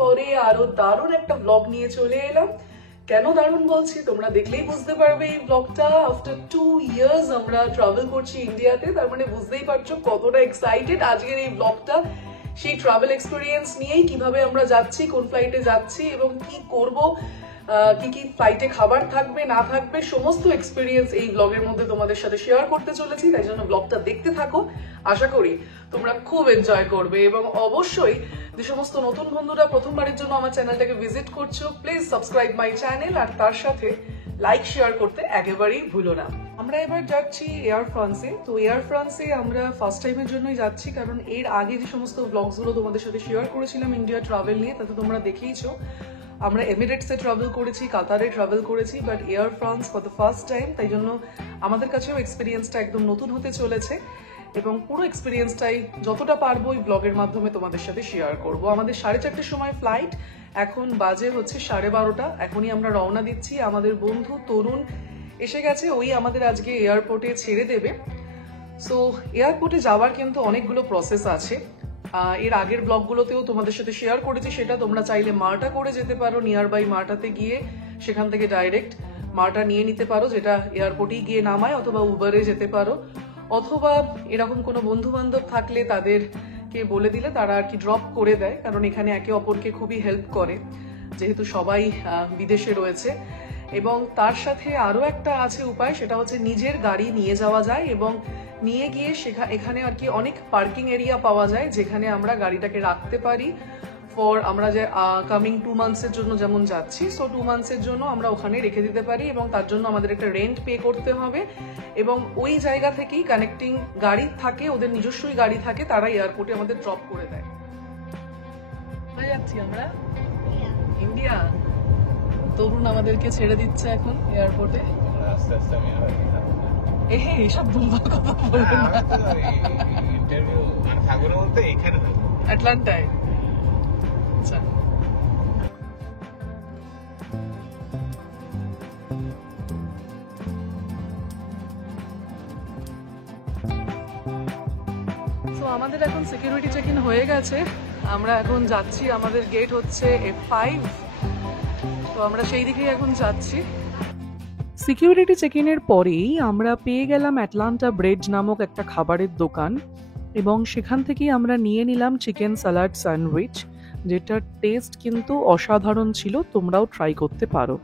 পরে আরো দারুণ একটা ব্লগ নিয়ে চলে এলাম। কেন দারুণ বলছি তোমরা দেখলেই বুঝতে পারবে। এই ব্লগটা আফটার 2 ইয়ার্স আমরা ট্রাভেল করছি ইন্ডিয়াতে, তার মানে বুঝতেই পারছো কতটা এক্সাইটেড আজকের এই ব্লগটা। সেই ট্রাভেল এক্সপিরিয়েন্স নিয়েই, কিভাবে আমরা যাচ্ছি, কোন ফ্লাইটে যাচ্ছি এবং কি করব, কি কি ফ্লাইটে খাবার থাকবে না থাকবে, সমস্ত এক্সপিরিয়েন্স এই ব্লগের মধ্যে তোমাদের সাথে শেয়ার করতে চলেছি। তাই জন্য ব্লগটা দেখতে থাকো, আশা করি তোমরা খুব এনজয় করবে। এবং অবশ্যই যে সমস্ত নতুন বন্ধুরা প্রথমবারের জন্য আমার চ্যানেলটাকে ভিজিট করছো, প্লিজ সাবস্ক্রাইব মাই চ্যানেল, আর তার সাথে লাইক শেয়ার করতে একেবারেই ভুলো না। আমরা এবার যাচ্ছি এয়ার ফ্রান্সে। তো এয়ার ফ্রান্সে আমরা ফার্স্ট টাইমের জন্যই যাচ্ছি, কারণ এর আগে যে সমস্ত ব্লগসগুলো তোমাদের সাথে শেয়ার করেছিলাম ইন্ডিয়া ট্রাভেল নিয়ে, তাতে তোমরা দেখেইছো আমরা এমিরেটসে ট্রাভেল করেছি, কাতারে ট্রাভেল করেছি, but air France for the first time. তাই জন্য আমাদের কাছেও এক্সপিরিয়েন্সটা একদম নতুন হতে চলেছে এবং পুরো এক্সপিরিয়েন্সটাই যতটা পারবো এই ব্লগের মাধ্যমে তোমাদের সাথে শেয়ার করব। আমাদের 4:30 সময় ফ্লাইট, এখন বাজে হচ্ছে 12:30। এখনই আমরা রওনা দিচ্ছি। আমাদের বন্ধু তরুণ এসে গেছে, ওই আমাদের আজকে এয়ারপোর্টে ছেড়ে দেবে। সো এয়ারপোর্টে যাওয়ার কিন্তু অনেকগুলো প্রসেস আছে। এর আগের ব্লগগুলোতেও তোমাদের সাথে শেয়ার করেছি, সেটা তোমরা চাইলে মাল্টা করে যেতে পারো। নিয়ার বাই মাল্টাতে গিয়ে সেখান থেকে ডাইরেক্ট মাল্টা নিয়ে নিতে পারো, যেটা এয়ারপোর্টেই গিয়ে নামায়, অথবা উবারে যেতে পারো, অথবা এরকম কোনো বন্ধু বান্ধব থাকলে তাদেরকে বলে দিলে তারা আর কি ড্রপ করে দেয়, কারণ এখানে একে অপরকে খুবই হেল্প করে, যেহেতু সবাই বিদেশে রয়েছে। এবং তার সাথে আরো একটা আছে উপায়, সেটা হচ্ছে নিজের গাড়ি নিয়ে যাওয়া যায় এবং নিয়ে গিয়ে এখানে আর কি অনেক পার্কিং এরিয়া পাওয়া যায়, যেখানে আমরা গাড়িটাকে রাখতে পারি ফর আমরা যে কামিং 2 মান্থসের জন্য যেমন যাচ্ছি। সো 2 মান্থসের জন্য আমরা ওখানে রেখে দিতে পারি এবং তার জন্য আমাদের একটা রেন্ট পে করতে হবে। এবং ওই জায়গা থেকেই কানেক্টিং গাড়ি থাকে, ওদের নিজস্বই গাড়ি থাকে, তারা এয়ারপোর্টে আমাদের ড্রপ করে দেয়। কোথায় যাচ্ছি আমরা? ইন্ডিয়া। তরুণ আমাদেরকে ছেড়ে দিচ্ছে এখন এয়ারপোর্টে। এসব ভুলভাল কথা বলবে না। আটলান্টায়। আচ্ছা, আমাদের এখন সিকিউরিটি চেক ইন হয়ে গেছে। আমরা এখন যাচ্ছি, আমাদের গেট হচ্ছে F5, তো আমরা সেই দিকেই এখন যাচ্ছি। সিকিউরিটি চেক ইনের পরেই আমরা পেয়ে গেলাম অ্যাটলান্টা ব্রেড নামক একটা খাবারের দোকান, এবং সেখান থেকেই আমরা নিয়ে নিলাম চিকেন স্যালাড স্যান্ডউইচ, যেটার টেস্ট কিন্তু অসাধারণ ছিল, তোমরাও ট্রাই করতে পারো।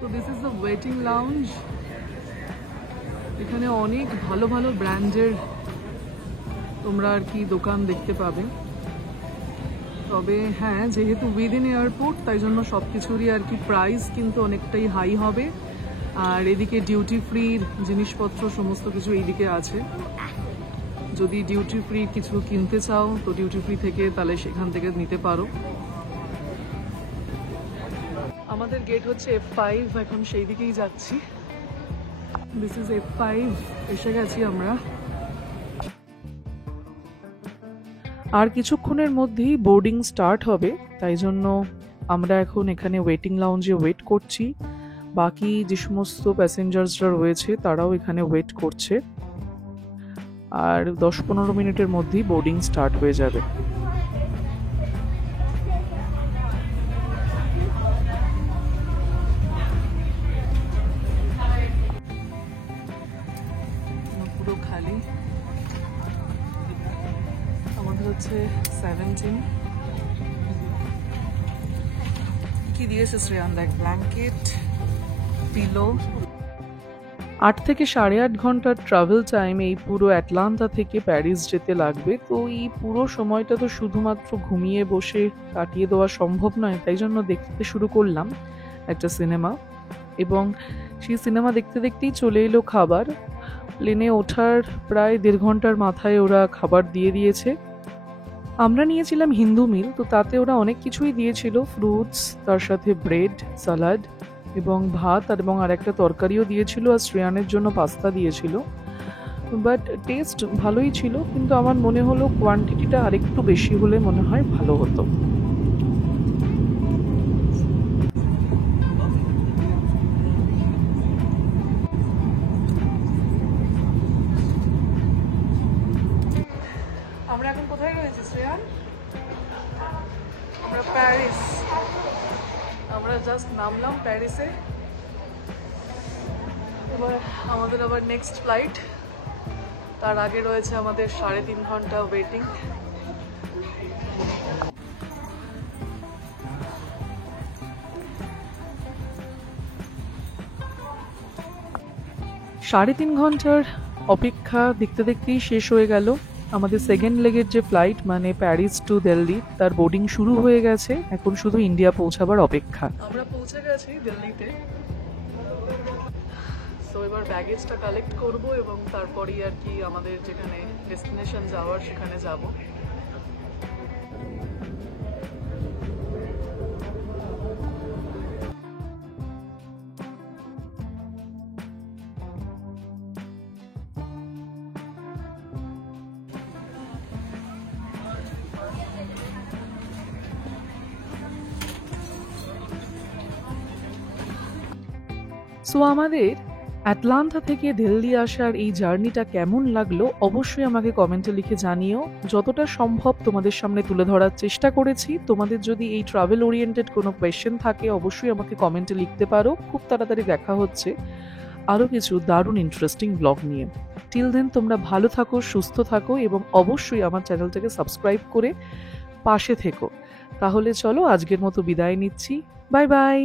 তো this is the waiting lounge. এখানে অনেক ভালো ভালো ব্র্যান্ডের তোমরা আর কি দোকান দেখতে পাবে। তবে হ্যাঁ, যেহেতু উইদিন এয়ারপোর্ট, তাই জন্য সব কিছুরই আর কি প্রাইস কিন্তু অনেকটাই হাই হবে। আর এদিকে ডিউটি ফ্রির জিনিসপত্র সমস্ত কিছু এইদিকে আছে। যদি ডিউটি ফ্রি কিছু কিনতে চাও তো ডিউটি ফ্রি থেকে তাহলে সেখান থেকে নিতে পারো। আমাদের গেট হচ্ছে F5, এখন সেই দিকেই যাচ্ছি। দিস ইজ F5, এসে গেছি আমরা। আর কিছুক্ষণের মধ্যেই বোর্ডিং স্টার্ট হবে, তাই জন্য আমরা এখন এখানে ওয়েটিং লাউঞ্জে ওয়েট করছি। বাকি যে সমস্ত প্যাসেঞ্জার্সরা রয়েছে তারাও এখানে ওয়েট করছে, আর 10-15 মিনিটের মধ্যেই বোর্ডিং স্টার্ট হয়ে যাবে। পুরো খালি। আমাদের হচ্ছে 17। কি দিয়েছে শ্রেয়ান? দেখ, ব্ল্যাঙ্কেট, পিলো। 8 থেকে 8.5 ঘন্টার ট্রাভেল টাইম এই পুরো অ্যাটলান্টা থেকে প্যারিস যেতে লাগবে। তো এই পুরো সময়টা তো শুধুমাত্র ঘুমিয়ে বসে কাটিয়ে দেওয়া সম্ভব নয়, তাই জন্য দেখতে শুরু করলাম একটা সিনেমা, এবং সেই সিনেমা দেখতে দেখতেই চলে এলো খাবার। প্লেনে ওঠার প্রায় 1.5 ঘন্টার মাথায় ওরা খাবার দিয়ে দিয়েছে। আমরা নিয়েছিলাম হিন্দু মিল, তো তাতে ওরা অনেক কিছুই দিয়েছিল, ফ্রুটস, তার সাথে ব্রেড, স্যালাড এবং ভাত, এবং আর একটা তরকারিও দিয়েছিল, আর শ্রেয়ানের জন্য পাস্তা দিয়েছিল। বাট টেস্ট ভালোই ছিল, কিন্তু আমার মনে হলো কোয়ান্টিটিটা আরেকটু বেশি হলে মনে হয় ভালো হতো। আমরা এখন কোথায় রয়েছি শ্রেয়ান? আমরা জাস্ট নামলাম প্যারিসে, এবার আমাদের আবার নেক্সট ফ্লাইট, তার আগে রয়েছে আমাদের 3.5 ঘন্টা ওয়েটিং। সাড়ে 3 ঘন্টার অপেক্ষা দেখতে দেখতেই শেষ হয়ে গেল। আমাদের সেকেন্ড লেগের যে ফ্লাইট মানে প্যারিস টু দিল্লি তার বোর্ডিং শুরু হয়ে গেছে, এখন শুধু ইন্ডিয়া পৌঁছাবার অপেক্ষা। আমরা পৌঁছে গেছি দিল্লিতে, তো এবার ব্যাগেজটা কালেক্ট করব এবং তারপরেই আর কি আমাদের যেখানে ডেস্টিনেশন যাওয়ার সেখানে যাব। সো আমাদের আটলান্টা থেকে দিল্লি আসার এই জার্নিটা কেমন লাগলো অবশ্যই আমাকে কমেন্টে লিখে জানিও। যতটা সম্ভব তোমাদের সামনে তুলে ধরার চেষ্টা করেছি। তোমাদের যদি এই ট্রাভেল ওরিয়েন্টেড কোনো কোয়েশ্চেন থাকে অবশ্যই আমাকে কমেন্টে লিখতে পারো। খুব তাড়াতাড়ি দেখা হচ্ছে আরও কিছু দারুণ ইন্টারেস্টিং ব্লগ নিয়ে। টিল দেন তোমরা ভালো থাকো, সুস্থ থাকো এবং অবশ্যই আমার চ্যানেলটাকে সাবস্ক্রাইব করে পাশে থেকো। তাহলে চলো আজকের মতো বিদায় নিচ্ছি। Bye bye.